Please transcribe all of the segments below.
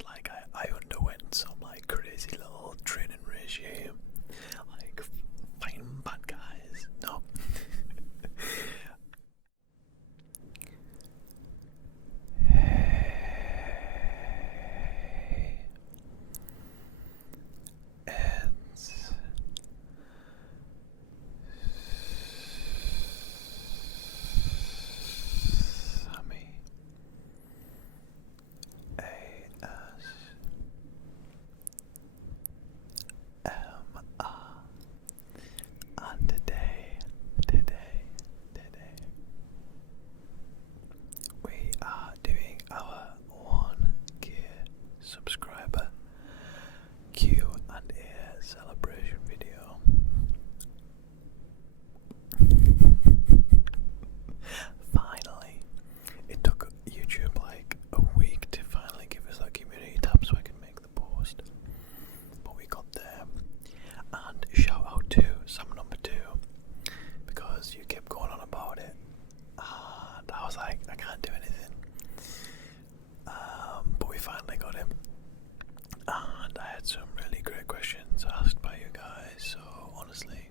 It's like I underwent some like crazy little training regime, like fighting bad guys. No. Hey, it's Sammy. ASMR. And today, we are doing our 1K subscriber Q&A celebration video. Finally, it took YouTube like a week to finally give us that community tab so I could make the post, but we got there. And shout out to Sam number 2, because you kept going on about it and I was like, I can't do anything. But we finally got him, and I had some really great questions asked by you guys, so honestly,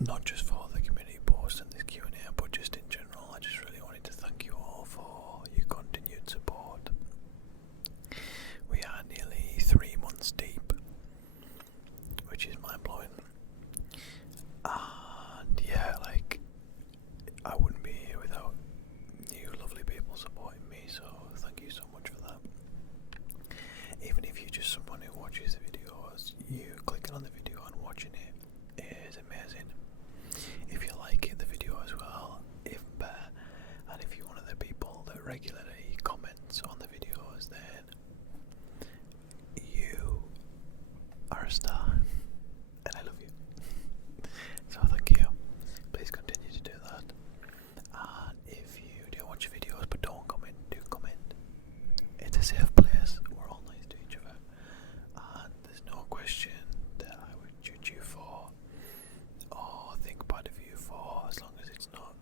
not just for the community post and this Q&A, but just in general, I just really wanted to thank you all for your continued support. We are nearly 3 months deep, which is mind-blowing. And yeah, like, I wouldn't be here without you lovely people supporting me, so thank you so much for that. Even if you're just someone who watches the videos, you clicking on the video and watching it is amazing. If you like the video as well, even better. And if you're one of the people that regularly comments on the videos, then you are a star, and I love you. So thank you. Please continue to do that. And if you do watch videos but don't comment, do comment. It's a safe place. We're all nice to each other, and there's no question that I would judge you for or think bad of you for, as long as it's not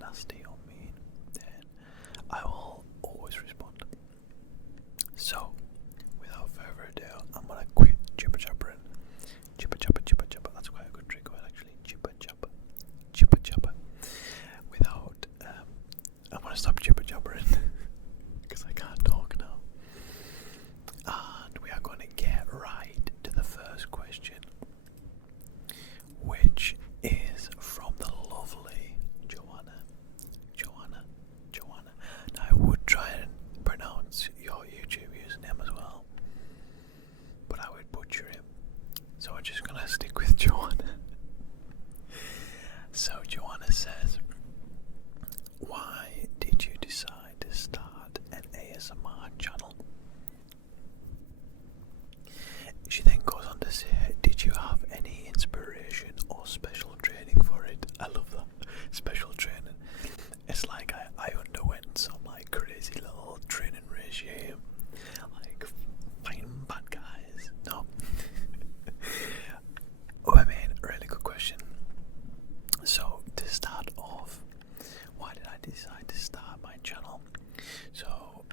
nasty or mean, then I will always respond. So, without further ado, I'm gonna quit chipper choppering. Chipper chopper. That's quite a good trick word actually. Chipper chopper. Without I'm gonna stop chipper choppering because I can't talk now. And we are going to get right to the first question, which is from the lovely Joanna. Now I would try and pronounce your YouTube username as well, but I would butcher it, so I'm just gonna stick with Joanna. So Joanna says, why did you decide to start an ASMR channel? She then goes on to say, did you have any inspiration or special training for it? I love that. Special training. It's like I underwent some like crazy little training regime, like fighting bad guys. No. Oh, I mean, really good question. So to start off, why did I decide to start my channel? So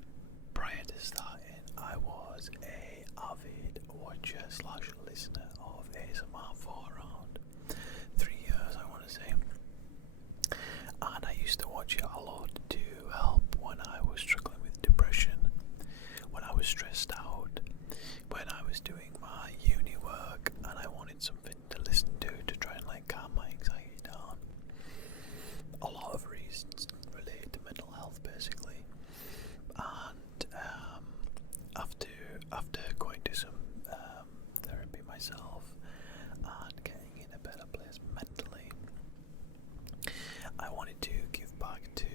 prior to starting, I was a avid watcher / listener of ASMR for around 3 years, I want to say. And I used to watch it a lot to help when I was struggling with depression, when I was stressed out, when I was doing my uni work and I wanted something to listen to try and like calm my anxiety down. A lot of reasons related to mental health basically. And after going to some therapy myself and getting in a better place mentally, I wanted to give back to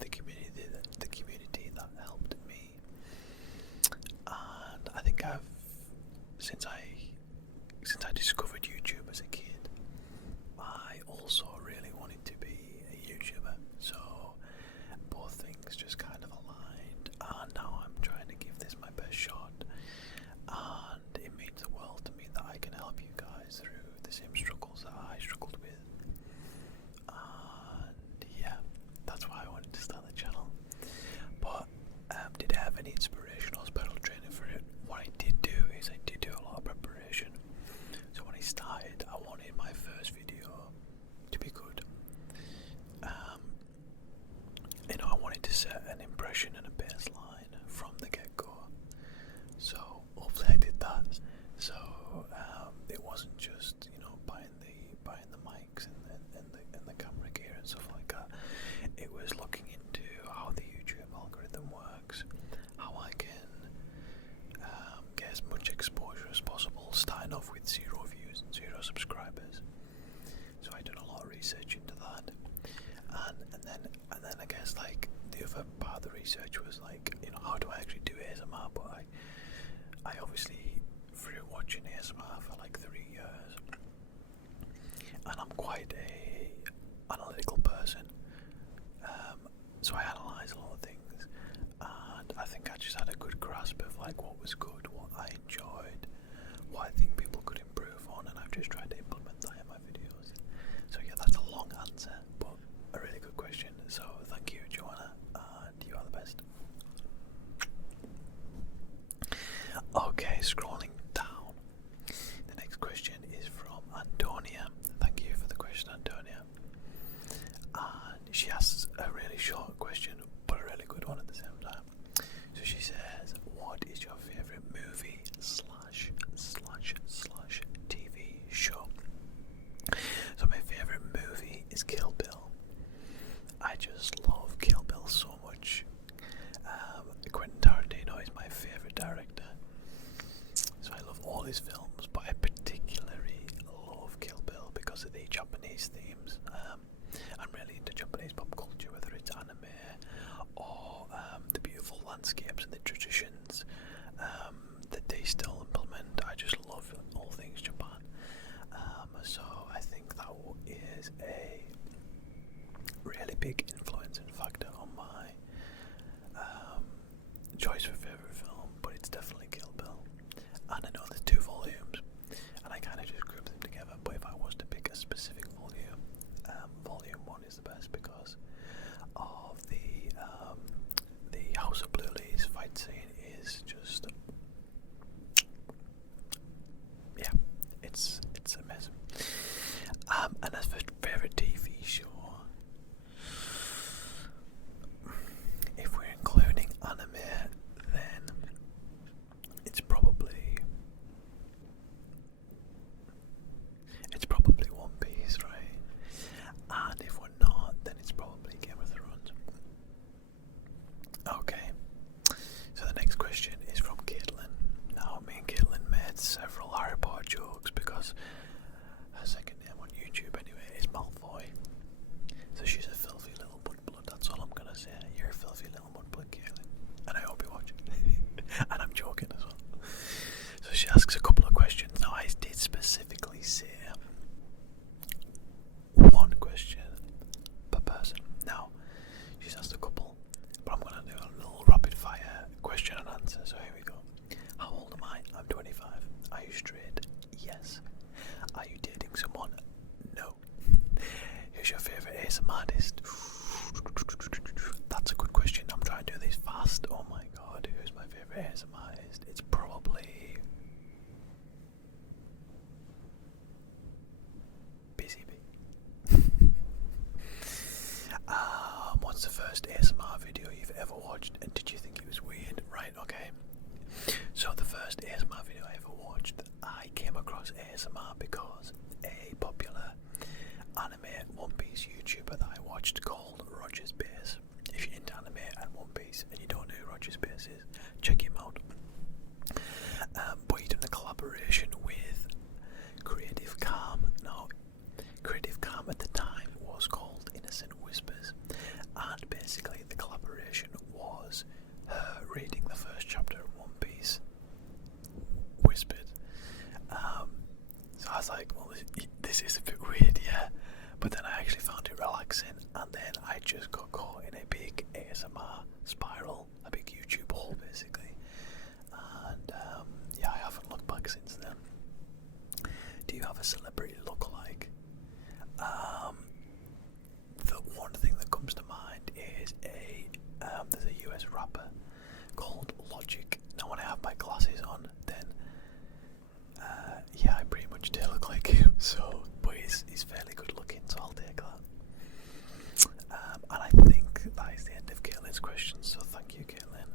the community that helped me. And I think since I discovered YouTube as a kid, I also really wanted to be a YouTuber. So both things just kind of aligned, and now I'm trying to give this my best shot. And it means the world to me that I starting off with 0 views and 0 subscribers, so I done a lot of research into that, and then I guess like the other part of the research was like, you know, how do I actually do ASMR? But I obviously through watching ASMR for like 3 years, and I'm quite a analytical person, so I analyse a lot of things, and I think I just had a good grasp of like what was good, what I enjoyed, what I think people could improve on, and I've just tried to implement that in my videos. So yeah, that's a long answer, but a really good question. So thank you, Joanna, and you are the best. Okay, scrolling down. The next question is from Antonia. Thank you for the question, Antonia. And she asks a really short question, but a really good one at the same time. So she says, what is your favourite movie / TV show? So my favourite movie is Kill Bill. I just love Kill Bill so much. Quentin Tarantino is my favourite director, so I love all his films, but I particularly love Kill Bill because of the Japanese themes. I'm really into Japanese pop culture, whether it's anime or the beautiful landscapes and the traditions that they still implement. I just love all things Japan. So I think that is a really big influencing factor on my choice for favourite film, but it's definitely Kill Bill. And I know there's 2 volumes, and I kind of just group them together, but if I was to pick a specific volume, volume 1 is the best because of the House of Blue Leaves fight scene is just, yeah, it's amazing. And as for favourite TV show, if we're including anime, then it's probably One Piece, right? And if we're not, then it's probably Game of Thrones. Okay, so the next question is from Katelyn. Now, me and Katelyn made several Harry Potter jokes because her second name on YouTube anyway is Malfoy. So she's a filthy little mudblood, that's all I'm gonna say. You're a filthy little mudblood, Katelyn. And I hope you watch it. And I'm joking as well. So she asks a couple of questions. Now I did specifically say 1 question per person. Now, she's asked a couple, but I'm gonna do a little rapid fire question and answer. So here we go. How old am I? I'm 25. Are you straight? Yes. Are you dating someone? No. Who's your favourite ASMR artist? That's a good question. I'm trying to do these fast. Oh my god, who's my favourite ASMR artist? It's probably BCB. What's the first ASMR video you've ever watched, and did you think it was weird? Right, okay. So the first ASMR video I ever watched, I came across ASMR because a popular anime One Piece YouTuber that I watched called Roger's Base. If you're into anime and One Piece and you don't know who Roger's Base is, check him out. But he did a collaboration with Creative Calm. Now, Creative Calm at the time was called Innocent Whispers, and basically the collaboration was her reading the first chapter of One Piece whispered. So I was like, well, this is a bit weird, yeah. But then I actually found it relaxing, and then I just got caught in a big ASMR spiral, a big YouTube hole basically. And yeah, I haven't looked back since then. Do you have a celebrity lookalike? The one thing that comes to mind is there's a US rapper called Logic. Now when I have my glasses on, then yeah, I pretty much do look like him. So, but he's fairly good looking, so I'll take that. And I think that is the end of Caitlin's questions. So thank you, Caitlin,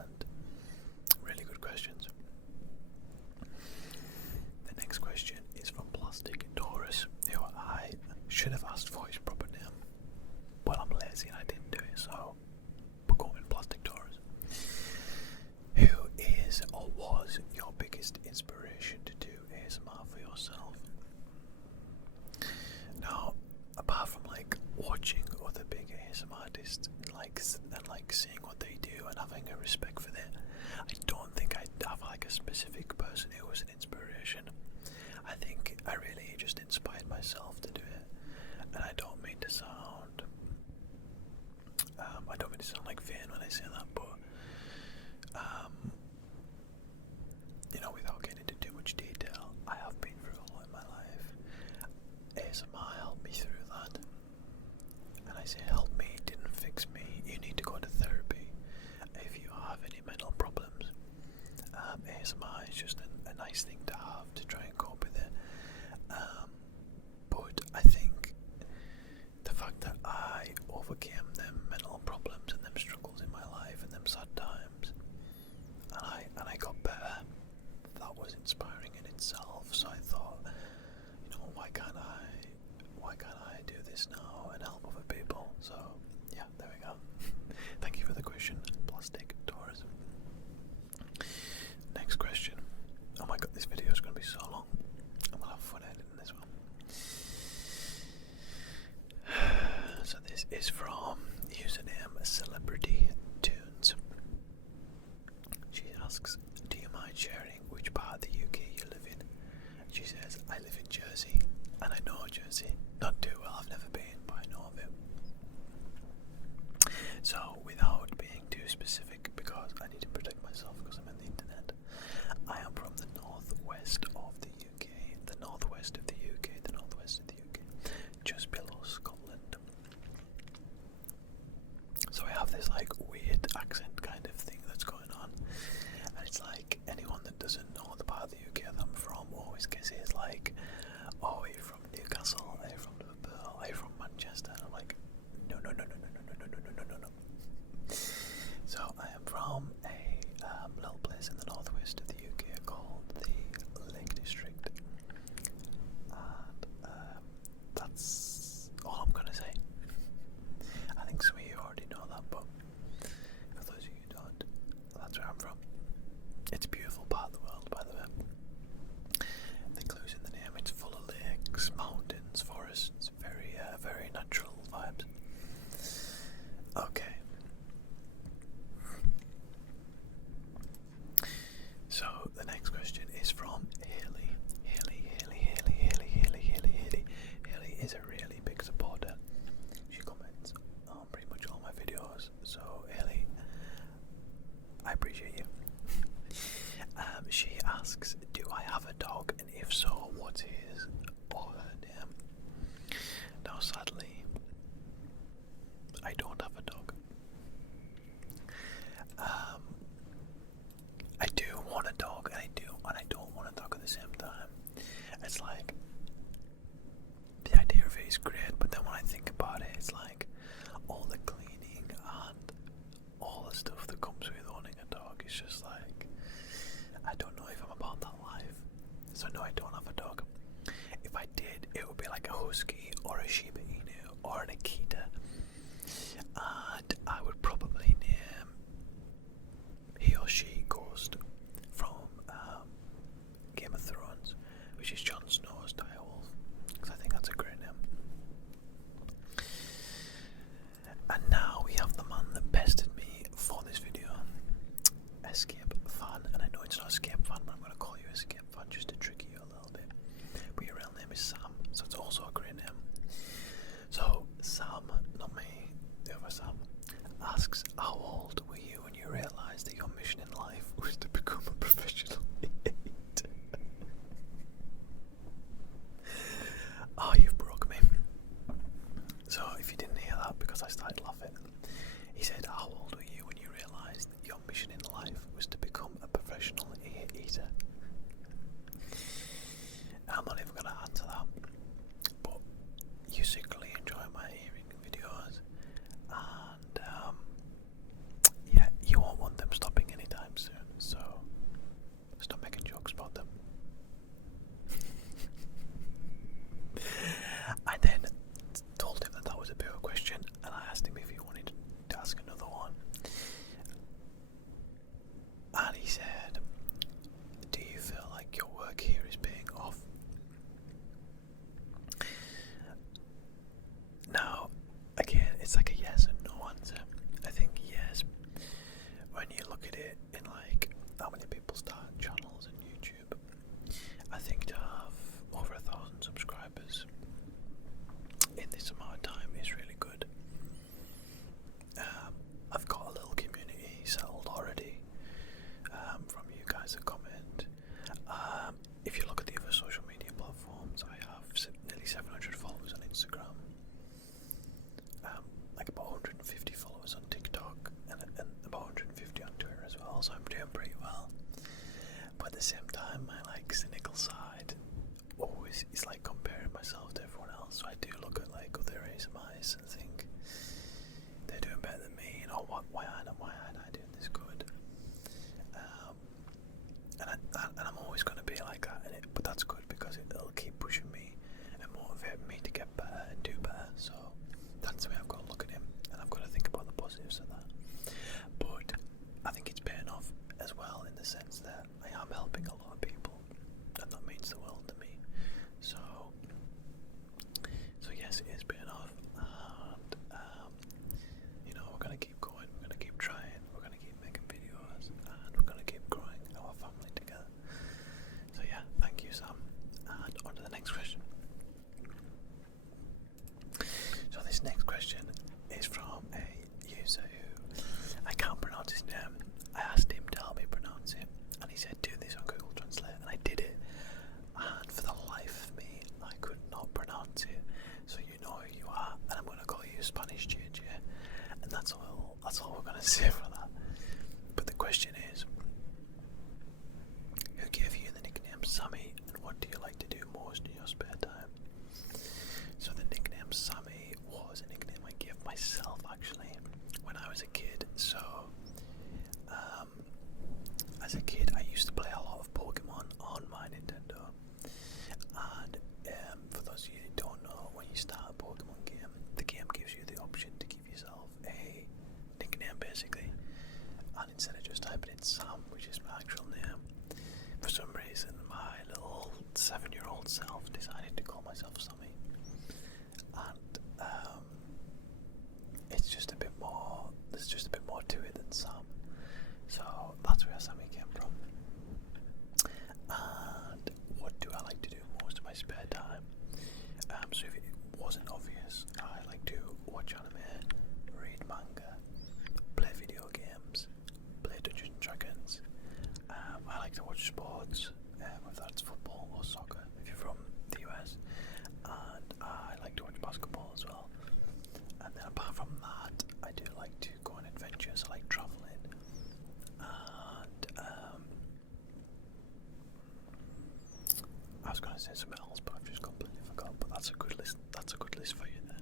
and really good questions. The next question is from have any mental problems. ASMR is just a nice thing to have to try and cope with it. But I think the fact that I overcame them mental problems and them struggles in my life and them sad times, and I got better, that was inspiring in itself. So I thought, why can't I do this now and help other people? So yeah, there we go. Thank you for the question, plastic tourism. Next question. Oh my god, this video is going to be so long. I'm going to have fun editing this one. So this is from username Celebrity Tunes. She asks, do you mind sharing which part of the UK you live in? She says, I live in Jersey, and I know Jersey. Not too well, I've never been, but I know of it. So, without being too specific, because I need to protect myself because I'm on the internet, I am from the northwest of the UK, the northwest of the UK, the northwest of the UK, just below Scotland. So I have this like weird accent kind of thing that's going on, and it's like anyone that doesn't know the part of the UK that I'm from always guesses like, oh, are you from Newcastle, are you from Liverpool, are you from Manchester? And I'm like, no. So I am from a little place in the northwest of the UK called the Lake District, and that's all I'm gonna say. I think some of you already know that, but for those of you who don't, that's where I'm from. It's a beautiful part of the world, by the way. The clue's in the name. It's full of lakes, mountains, forests, very natural vibes. Okay. So the next question is from Haley. Haley is a really big supporter. She comments on pretty much all my videos. So Haley, I appreciate you. She asks, do I have a dog, and if so, what's his or her name? Now sadly, I don't have a dog. I do want a dog, and I don't want a dog at the same time. It's like, the idea of it is great, but then when I think about it, it's like all the cleaning and all the stuff that comes with owning a dog. It's just like, I don't know if I'm about that life. So no, I don't have a dog. If I did, it would be like a husky or a Shiba Inu or an Akita, and I would probably name he or she Ghost from Game of Thrones, which is Jon Snow's direwolf, because I think that's a great name. And now we have the man that bested me for this video, Escape Fan, and I know it's not Escape Fan, but I'm going to call you Escape Fan just to trick you a little bit. But your real name is Sam, so it's also a great name. So Sam, not me, the other Sam, asks, how old were you when you realised that your mission in life was to become a professional eater? Oh, you've broke me. So if you didn't hear that because I started laughing, he said, how old were you when you realised that your mission in life was to become a professional eater? I'm not even going to answer that, but you secretly enjoy my eating videos, and yeah, you won't want them stopping anytime soon, so stop making jokes about them. I then told him that was a bit of a question, and I asked him if he wanted to ask another one, and he said, do you feel like your work here is paying off? Now, again, it's like a yes and no answer. I think yes, when you look at it in like how many people start channels on YouTube, I think to have over 1,000 subscribers in this amount of time is really good. I've got a little community settled already from you guys that comment. If you look at the other social media platforms, I have nearly 700 followers on Instagram, like about 150 followers on TikTok, and about 150 on Twitter as sense that I am helping a lot of people, and that means the world to me. So yes, it is paying off, and we're gonna keep going, we're gonna keep trying, we're gonna keep making videos, and we're gonna keep growing our family together. So yeah, thank you, Sam. And on to the next question. So this next question is from a user who I can't pronounce his name. I asked him to help me pronounce it, and he said do this on Google Translate, and I did it, and for the life of me I could not pronounce it. So you know who you are, and I'm going to call you Spanish JJ, and that's all we're going to say for that. But the question is, who gave you the nickname Sammy, and what do you like to do most in your spare time? So the nickname Sammy was a nickname I gave myself actually when I was a kid. So as a kid I used to play a lot of Pokemon on my Nintendo, and for those of you who don't know, when you start a Pokemon game, the game gives you the option to give yourself a nickname basically, and instead of just typing in Sam, which is my actual name, for some reason my little 7-year-old self decided to call myself Sammy, and it's just a bit more, there's just a bit more to it than Sam, so that's where Sammy came from. And what do I like to do most of my spare time? So if it wasn't obvious, I like to watch anime, read manga, play video games, play Dungeons and Dragons. I like to watch sports, whether that's football or soccer if you're from the US, and I like to watch basketball as well. And then apart from that, I do like to go on adventures. I like travelling, and I was going to say something else, but I've just completely forgot. But that's a good list. That's a good list for you there.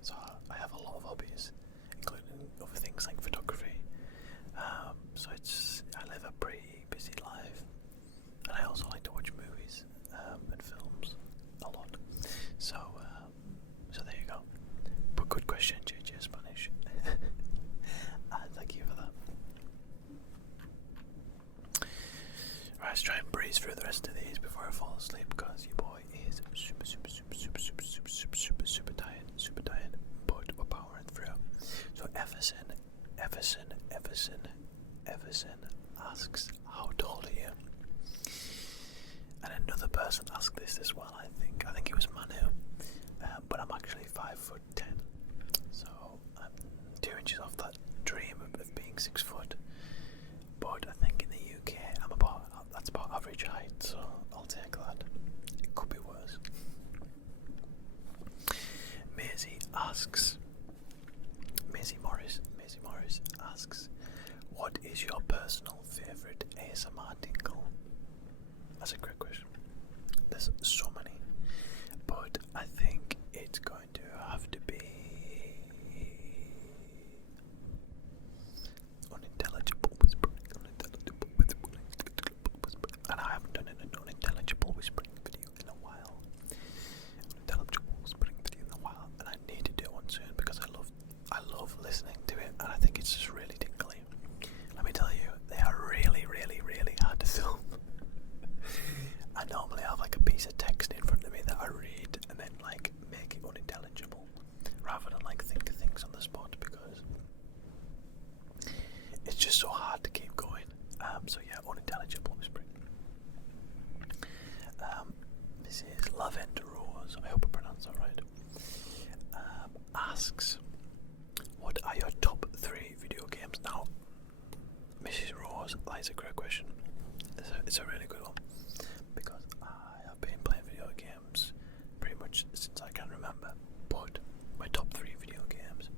So I have a lot of hobbies, including other things like photography. So I live a pretty busy life, and I also like to watch movies and films a lot. So there you go. But good question, JJ Spanish. Thank you for that. Right, let's try and breeze through the rest of these before I fall asleep, because your boy is super tired, but we're powering through. So Everson asks, how tall are you? And another person asked this as well, I think it was Manu, but I'm actually 5'10", so I'm 2 inches off that dream of being 6 foot. But I think in the UK that's about average height, so I'll take that. It could be worse. Maisy Morris asks, what is your personal favourite ASMR tingle? That's a great question. There's so many, but I think it's going to have to be unintelligible whispering. And I haven't done an unintelligible whispering video in a while. And I need to do one soon because I love listening to it, and I think it's just really tingly. Let me tell you, they are really, really, really hard to film. I normally have like a piece of text in front of me that I read and then like make it unintelligible, rather than like think of things on the spot, because it's just so hard to keep going. So yeah, unintelligible whispering. This is LavendRose, I hope I pronounced that right. Asks, what are your top 3 video games? Now, Mrs. Rose, that is a great question. It's a really good one, because I have been playing video games pretty much since I can remember. But my top 3 video games,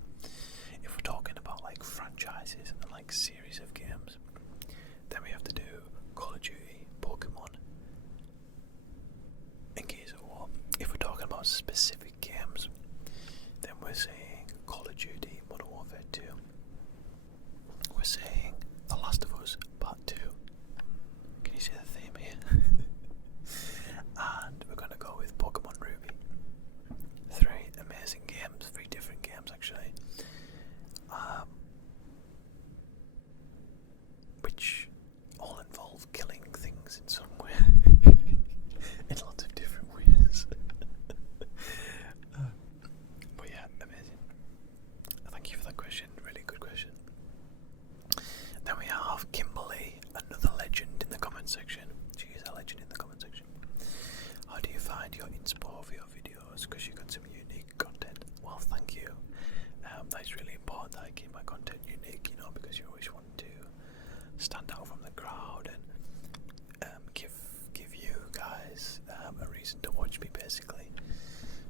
if we're talking about like franchises and like series of games, then we have to do Call of Duty, Pokemon, and Gears of War. If we're talking about specific games, then we're saying Call of Duty, Modern Warfare 2. We're saying The Last of Us Part 2. Can you see the theme here? And we're going to go with Pokemon Ruby. 3 amazing games, 3 different games actually. Which wheels in some way. In lots of different ways. But yeah, amazing. Thank you for that question. Really good question. Then we have Kimberley, another legend in the comment section. She is a legend in the comment section. How do you find your inspo for your videos? Because you got some unique content. Well, thank you. That's really important that I keep my content unique, you know, because you always want to stand out from the crowd and give you guys a reason to watch me, basically.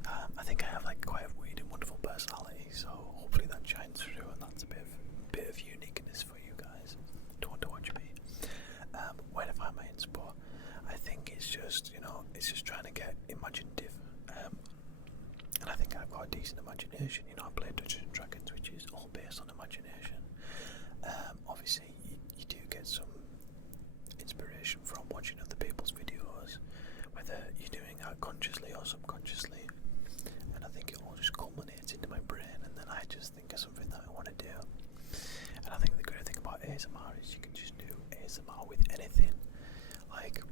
I think I have like quite a weird and wonderful personality, so hopefully that shines through, and that's a bit of uniqueness for you guys to want to watch me. Where to find my inspo? I think it's just, you know, it's just trying to get imaginative. And I think I've got a decent imagination. You know, I play Dungeons and Dragons, which is all based on imagination. Obviously, you do get some inspiration from watching other people's videos, whether you're doing that consciously or subconsciously. And I think it all just culminates into my brain, and then I just think of something that I want to do. And I think the good thing about ASMR is you can just do ASMR with anything. Like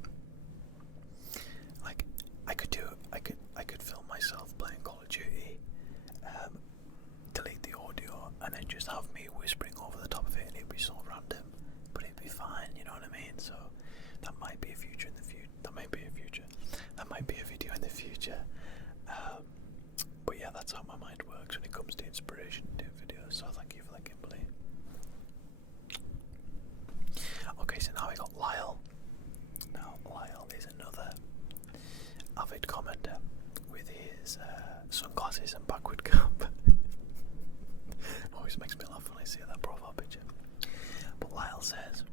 I could film myself playing Call of Duty, delete the audio, and then just have me whispering over the top of it, and it'd be so random, but it'd be fine. You know what I mean? So that might be a future in the future. That might be a video in the future. But yeah, that's how my mind works when it comes to inspiration to videos. So thank you for that, Kimberley. Okay, so now we got Lyle. Now Lyle is another avid commenter with his sunglasses and backward cap. Always makes me laugh when I see that profile picture. But Lyle says,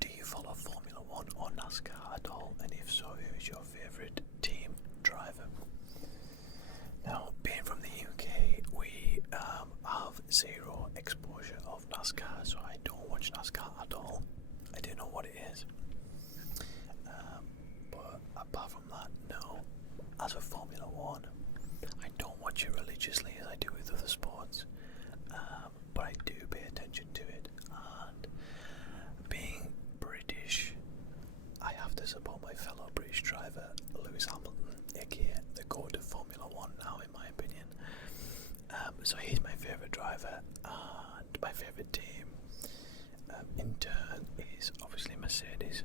do you follow Formula 1 or NASCAR at all? And if so, who is your favourite team driver? Now, being from the UK, we have zero exposure of NASCAR, so I don't watch NASCAR at all. I do know what it is. But apart from that, no. As for Formula 1, I don't watch it religiously as I do with other sports, but I do pay attention to it, and being British, I have to support my fellow British driver, Lewis Hamilton, aka the GOAT of Formula 1 now, in my opinion. So he's my favourite driver, and my favourite team, in turn, is obviously Mercedes.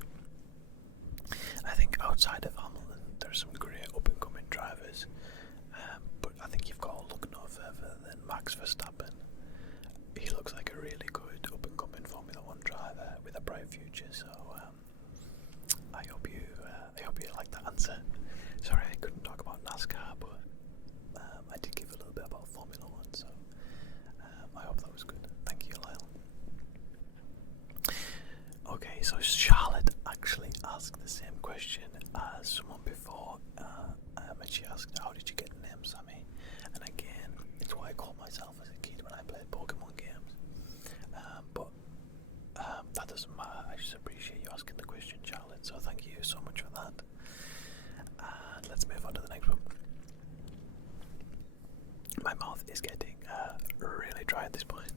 I think outside of Hamilton, there's some great up-and-coming drivers, but I think you've got to look no further than Max Verstappen. He looks like a really good up-and-coming Formula 1 driver with a bright future, so I hope you like that answer. Sorry I couldn't talk about NASCAR, but I did give a little bit about Formula 1, so I hope that was good. Thank you, Lyle. Okay, so Charlotte actually asked the same question as someone before, and she asked, how did you get the name Sammy? And again, it's what I called myself as a kid when I played Pokemon games. But that doesn't matter. I just appreciate you asking the question, Charlotte, so thank you so much for that. And let's move on to the next one. My mouth is getting really dry at this point.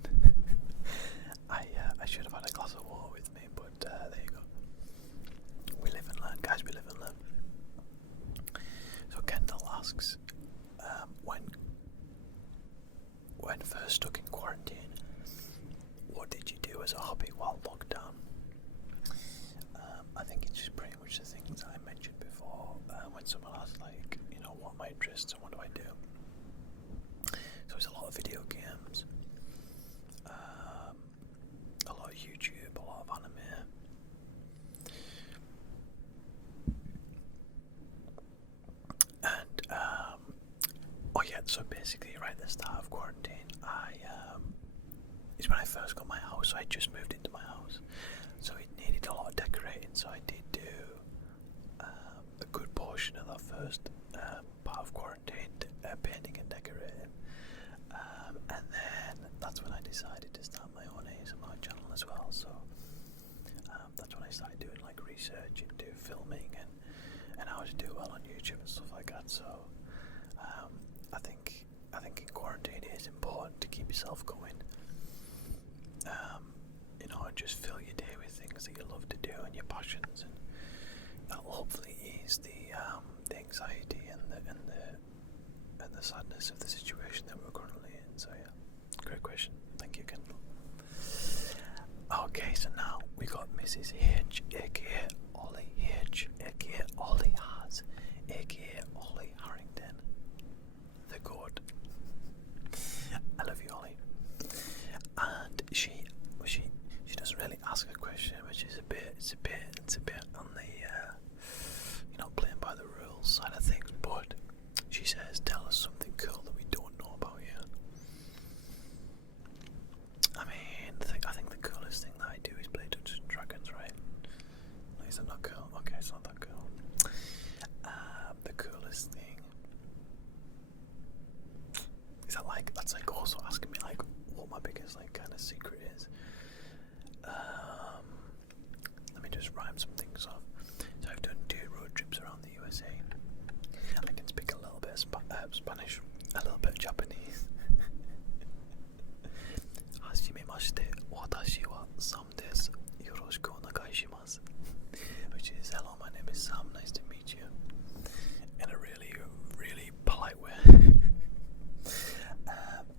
I should have had a glass of water with me, but there you go. We live and learn, guys, we live and learn. So Kendall asks, when first stuck in quarantine, what did you do as a hobby while locked down? I think it's just pretty much the things that I mentioned before, when someone asks, like, you know, what are my interests and what do I do? So it's a lot of video games, a lot of YouTube, a lot of anime. And so basically right at the start of quarantine, it's when I first got my house. So I just moved into my house, so it needed a lot of decorating, so I did do a good portion of that first part of quarantine, painting and decorating, and then that's when I decided to start my own ASMR channel as well. So that's when I started doing like research into filming and how to do well on YouTube and stuff like that. So I think in quarantine it is important to keep yourself going, you know, and just fill your day with things that you love to do. alleviates the anxiety and the sadness of the situation that we're currently in. So yeah, great question. Thank you, Kendall. Okay, so now we got Mrs. H, aka Hollie H, aka Hollie Has, aka Hollie Harrington, the God. I love you, Hollie. And she doesn't really ask a question, which is it's a bit on the playing by the rules side of things. But she says, tell us something cool that we don't know about you. I mean, I think the coolest thing that I do is play Dungeons and Dragons, right? Is that not cool? Okay, it's not that cool. The coolest thing is that's like also asking me like what my biggest like kind of secret is. Let me just rhyme some things off. So I've done 2 road trips around the USA. I can speak a little bit of Spanish, a little bit of Japanese. Hajimemashite, watashi wa Sam desu. Yoroshiku onegai shimasu. Which is, hello, my name is Sam, nice to meet you. In a really, really polite way.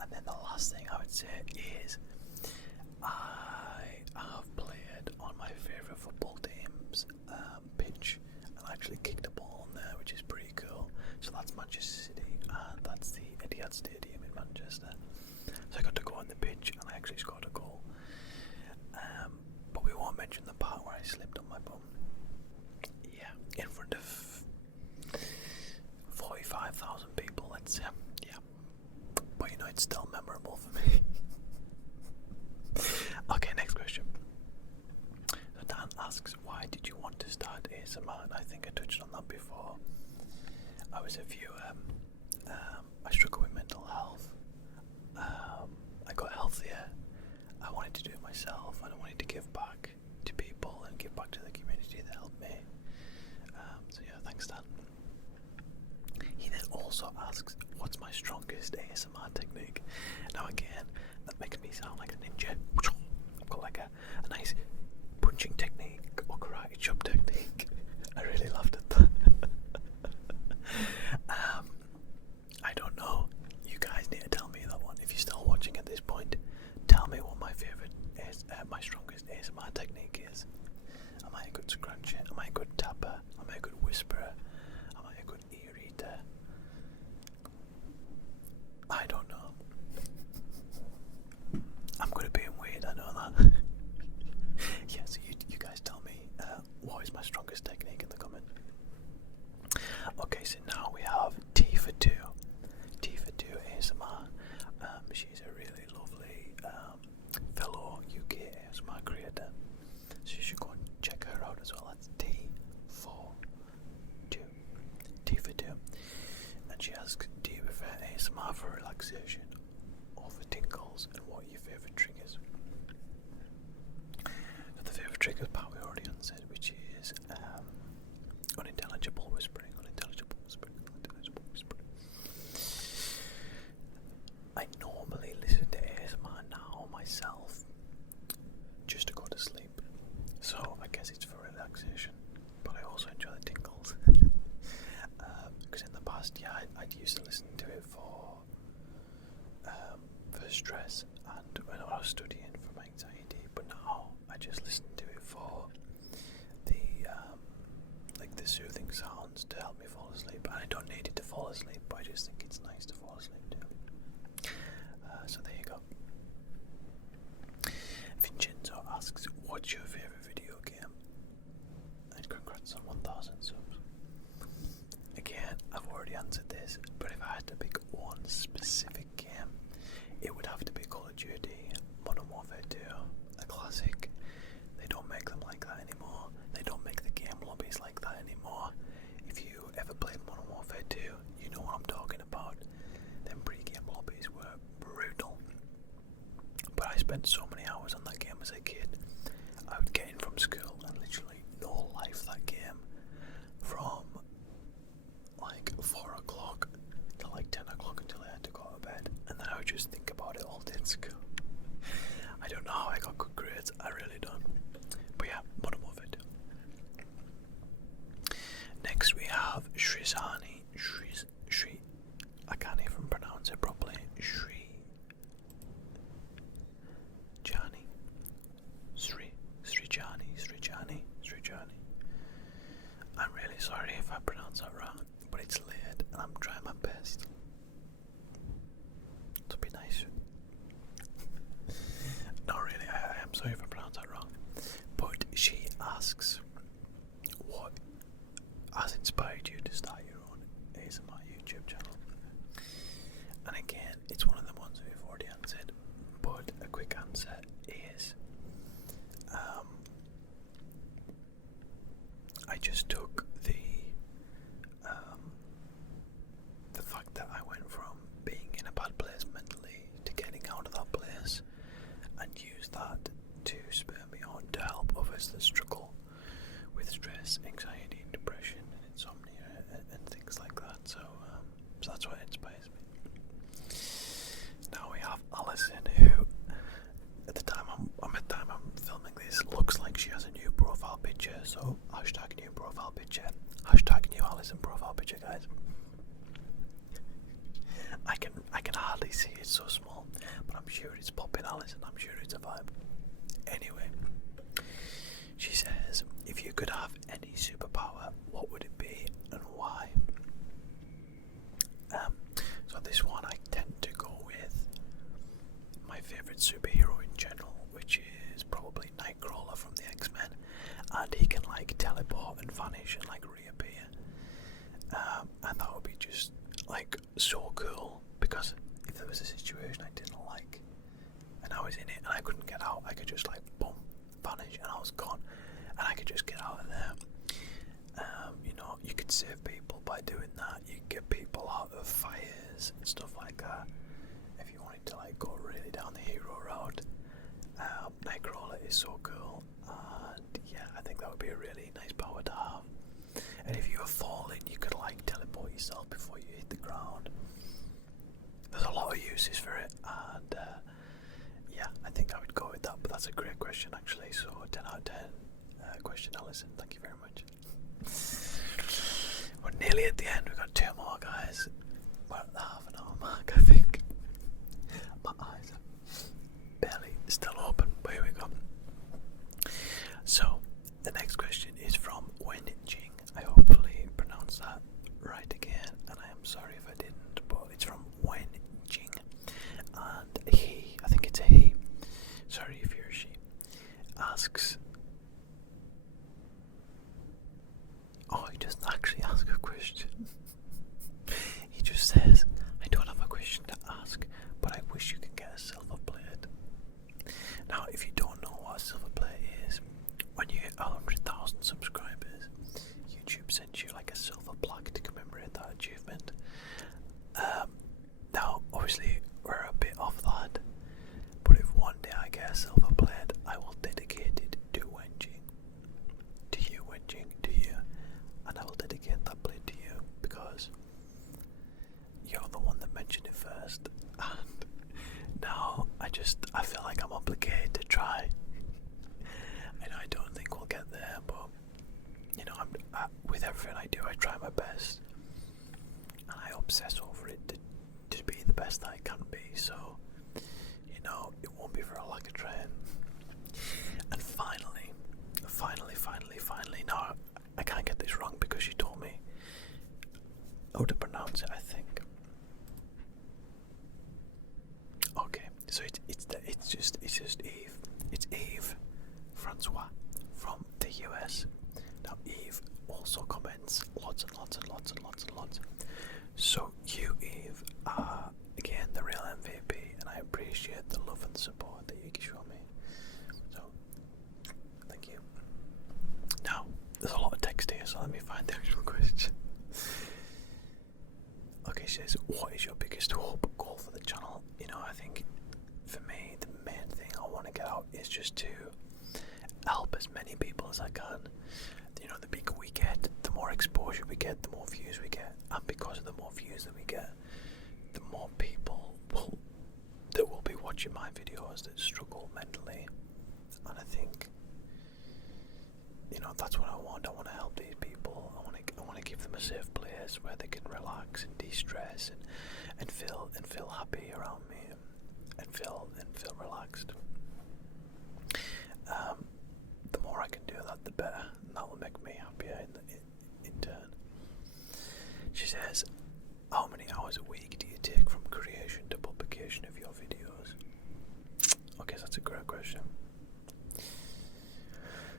And then the last thing I would say is I have played on my favourite football team's pitch and actually kicked a ball on there, which is pretty cool. So that's Manchester City and that's the Etihad Stadium in Manchester. So I got to go on the pitch and I actually scored a goal. But we won't mention the part where I slipped on my bum. Yeah, in front of 45,000 people, let's say. Yeah. But it's still memorable for me. Okay, next question. So Dan asks, why did you want to start ASMR? And I think I touched on that before. I was a viewer. I struggle with mental health. I got healthier. I wanted to do it myself, and I wanted to give back to people and give back to the community that helped me. So yeah, thanks, Dan. He then also asks, what's my strongest ASMR technique? Now again, that makes me sound like a ninja. I've got like a nice punching technique or karate chop technique. I really laughed at that. I don't know. You guys need to tell me that one. If you're still watching at this point, tell me what my favourite my strongest ASMR technique is. Am I a good scruncher? Am I a good tapper? Am I a good whisperer? Am I a good ear eater? I don't know. I'm good at being weird, I know that. Yeah, so you guys tell me what is my strongest technique in the comment. Okay, so now we have T for 2. T for 2 ASMR. She's a really lovely fellow UK ASMR creator. So you should go and check her out as well. That's T for 2. T for 2. And she asks, do you prefer ASMR for relaxation or for tingles, and what are your favourite triggers? So the favourite triggers part we already answered, which is unintelligible whispering. I normally listen to ASMR now myself just to go to sleep, so I guess it's for relaxation, but I also enjoy the tingles. Because in the past, yeah, I'd used to listen to it for stress and when I was studying for my anxiety, but now I just listen to it for the the soothing sounds to help me fall asleep. And I don't need it to fall asleep, but I just think it's nice to fall asleep too. So there you go. Vincenzo asks, what's your favourite video game? And congrats on 1,000 subs. Again, I've already answered this, but if I had to pick one specific game, it would have to be Call of Duty Modern Warfare 2, a classic. They don't make them like that anymore. They don't make the game lobbies like that anymore. If you ever played Modern Warfare 2, you know what I'm talking about. Them pre-game lobbies were brutal. But I spent so many hours on that game as a kid. I would get in from school and literally no life that game from like 4 o'clock to like 10 o'clock until I had to go to bed, and then I would just think about it all day in school. I don't know how I got good grades, I really don't. But yeah, Modern Warfare 2. Next we Srijani, I can't even pronounce it properly. Srijani. I'm really sorry if I pronounce that wrong, but it's late and I'm trying my best to be nice. No, really, I am sorry if I pronounce that wrong. But she asks, what has inspired you to start your own ASMR YouTube channel? And again, it's one of the ones we've already answered, but a quick answer is I just took the fact that I went from being in a bad place mentally to getting out of that place and used that to spur me on to help others that struggle with stress, anxiety, depression, and insomnia and things like that. So that's what inspires me. Now we have Allison, who at the time I'm filming this looks like she has a new profile picture. So hashtag new profile picture, hashtag new Allison profile picture, guys. I can hardly see it, so small, but I'm sure it's popping, Allison. I'm sure it's a vibe. Anyway, she says, if you could have any superpower, what would it be and why? So this one I tend to go with my favourite superhero in general, which is probably Nightcrawler from the X-Men, and he can like teleport and vanish and like reappear, and that would be just like so cool, because if there was a situation I didn't like and I was in it and I couldn't get out, I could just like boom, vanish and I was gone, and I could just get out of there. You could save people by doing that. You could get people out of fires and stuff like that if you wanted to like go really down the hero road. Nightcrawler is so cool, and yeah, I think that would be a really nice power to have. And if you were falling, you could like teleport yourself before you hit the ground. There's a lot of uses for it, and yeah, I think I would go with that. But that's a great question, actually. So 10 out of 10 question, Allison. Thank you very much. We're nearly at the end. We've got 2 more, guys. We're at the half an hour mark, I think. My eyes are barely still open, but here we go. So the next question is from wenjing. I hopefully pronounced that right again, and I am sorry if I didn't, but it's from wenjing, and he, I think it's a he, sorry if you're a she, asks, he doesn't actually ask a question. He just says, I don't have a question to ask, but I wish you could get a silver plate. Now, if you don't know what a silver plate is, when you hit 100,000 subscribers, YouTube sends you like a silver plaque to commemorate that achievement. Now, obviously, we're a bit off that, but if one day I get a silver plate, I will dedicate it to wenjing. To you, wenjing, to you. And I will dedicate that plate to you because you're the one that mentioned it first. And now I feel like I'm obligated to try. I know I don't think we'll get there, but with everything I do, I try my best, and I obsess over it to be the best that I can be. So, it won't be for a lack of trying. And finally, now I can't get this wrong because you told me how to pronounce it, I think. Okay, so it's just Yve. It's Yve Francois from the US. Now Yve also comments lots and lots. So you, Yve, are again the real MVP, and I appreciate the love and support that you show me. So thank you. Now there's a lot of text here, so let me find the actual question. Okay, she says, what is your biggest hope goal for the channel? I think for me the main thing I want to get out is just to help as many people as I can. The bigger we get, the more exposure we get, the more views we get, and because of the more views that we get, the more people that will be watching my videos that struggle mentally. And I think that's what I want. I want to help these people. I want to give them a safe place place where they can relax and de-stress and feel happy around me and feel relaxed. The more I can do that, the better, and that will make me happier in turn. She says, how many hours a week do you take from creation to publication of your videos? Okay, so that's a great question.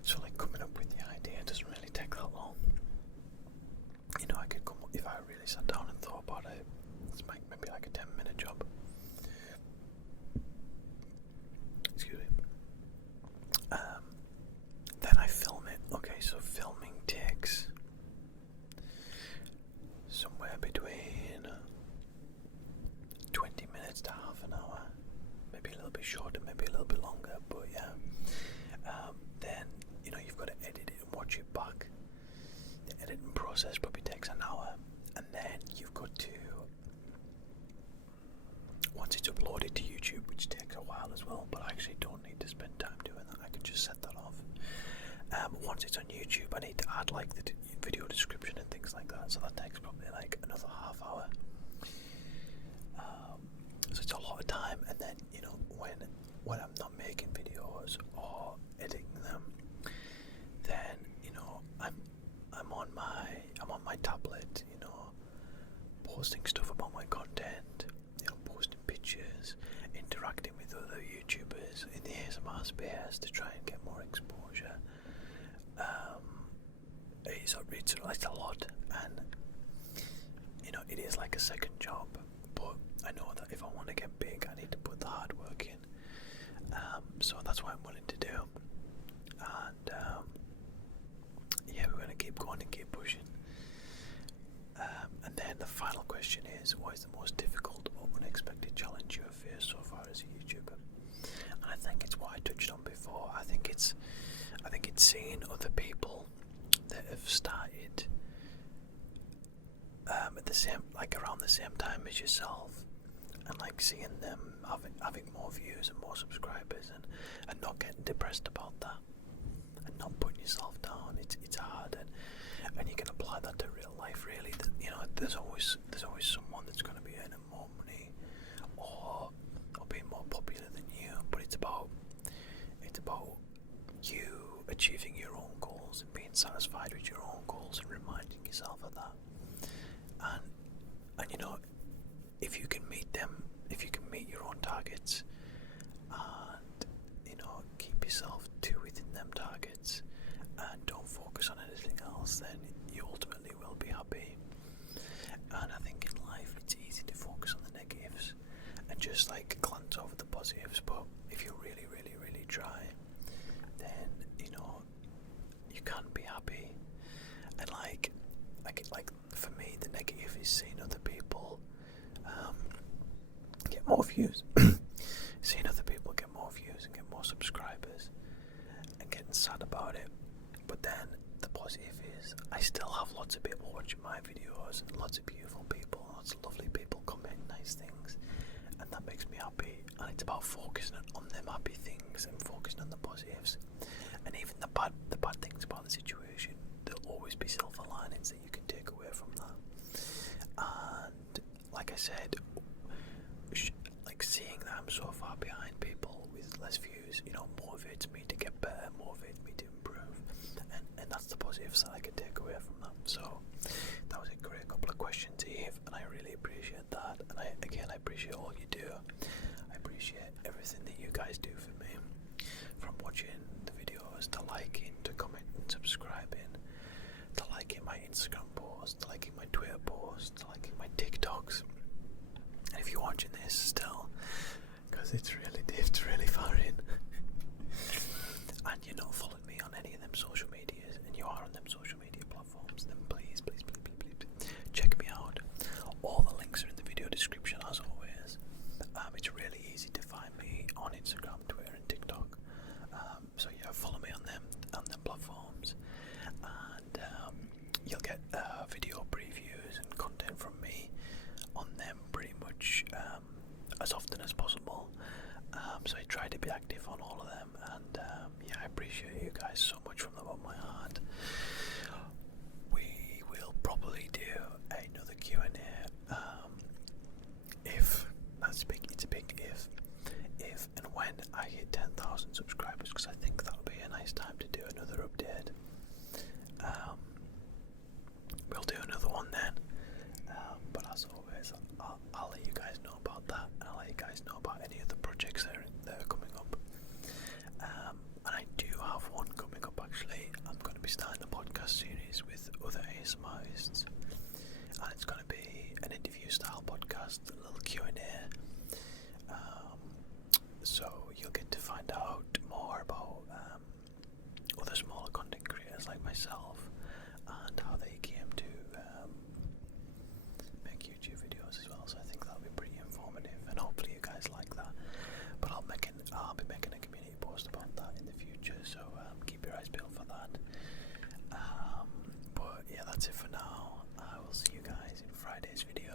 So like coming up with the idea doesn't really take that long. You know, I could come up, if I really sat down and thought about it, it's maybe like a 10-minute job. Excuse me. Then I film it. Okay, so filming takes somewhere between 20 minutes to half an hour. Maybe a little bit shorter, maybe a little bit longer, but yeah. Then, you know, you've got to edit it and watch it back. The editing process probably takes an hour, and then you've got to, once it's uploaded to YouTube, which takes a while as well, but I actually don't need to spend time doing that. I can just set that off. Once it's on YouTube, I need to add like the video description and things like that, so that takes probably like another half hour. So it's a lot of time, and then, you know, when I'm not making videos or editing them, then, you know, I'm on my tablet, you know, posting stuff about my content, you know, posting pictures, interacting with other YouTubers in the ASMR space to try and get more exposure. It's a lot, and you know, it is like a second job, but I know that if I want to get big, I need to put the hard work in. So that's what I'm willing to do, and yeah, we're going to keep going and keep pushing. And then the final question is, what is the most difficult or unexpected challenge you have faced so far as a YouTuber? And I think it's what I touched on before. I think it's seeing other people that have started at the same, like around the same time as yourself, and like seeing them having more views and more subscribers, and not getting depressed about that, and not putting yourself down. It's hard, and you can apply that to real life. Really, you know, there's always someone that's going to be earning more money or being more popular than you, but it's about you achieving your own goals and being satisfied with your own goals and reminding yourself of that. And you know, if you can meet them, if you can meet your own targets, and you know, keep yourself to within them targets, and don't focus on anything else, then you ultimately will be happy. And I think in life it's easy to focus on the negatives and just like glance over the positives, but if you really, really, really try, then you know, you can be happy. And like for me, the negative is seeing other people get more views. Seeing other people get more views and get more subscribers, and getting sad about it. But then the positive is I still have lots of people watching my videos, and lots of beautiful people, lots of lovely people commenting nice things, and that makes me happy. And it's about focusing on them happy things and focusing on the positives. And even the bad things about the situation, there'll always be silver linings that you can take away from that. And like I said, like seeing that I'm so far behind people with less views, you know, motivates me to get better, motivates me to improve, and that's the positives that I can take away from that. So that was a great couple of questions, Yve, and I really appreciate that. And I appreciate all you do. I appreciate everything that you guys do for me, from watching the videos to liking, to commenting, subscribing, to liking my Instagram posts, to liking my Twitter posts, to liking my TikToks. And if you're watching this still, because it's really far in, and you're not following me on any of them social medias, and you are on them social media platforms, then please check me out. All the links are in the video description as always. It's really easy to find me on Instagram, Twitter and TikTok. So yeah, follow me on them platforms, and you'll get video previews and content from me on them pretty much as often as possible. So I try to be another update. We'll do another one then. But as always, I'll let you guys know about that, and I'll let you guys know about any of the projects that are coming up. And I do have one coming up actually. I'm going to be starting a podcast series with other ASMRists, and it's going to be an interview style podcast, a little Q&A. So you'll get to find out more about other smaller content creators like myself and how they came to make YouTube videos as well. So I think that'll be pretty informative, and hopefully you guys like that. But I'll be making a community post about that in the future, so keep your eyes peeled for that. But yeah, that's it for now. I will see you guys in Friday's video.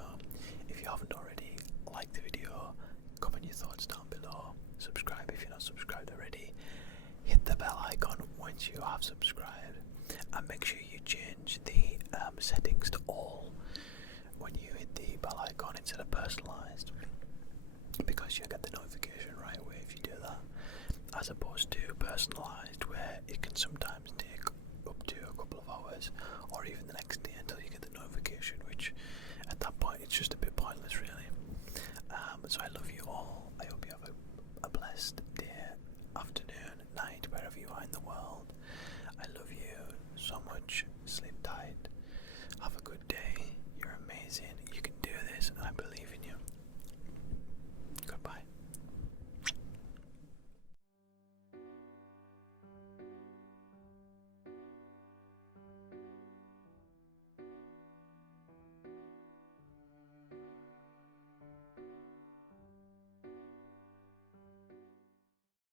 If you haven't already, like the video, comment your thoughts down below, subscribe if you're not subscribed already, hit the bell icon once you have subscribed, and make sure you change the settings to all when you hit the bell icon instead of personalised, because you'll get the notification right away if you do that, as opposed to personalised where it can sometimes take up to a couple of hours or even the next day until you get the notification, which at that point it's just a bit pointless really. So I love you all. I hope you have a blessed day, afternoon, night, wherever you are in the world. I love you so much. Sleep tight. Have a good day. You're amazing.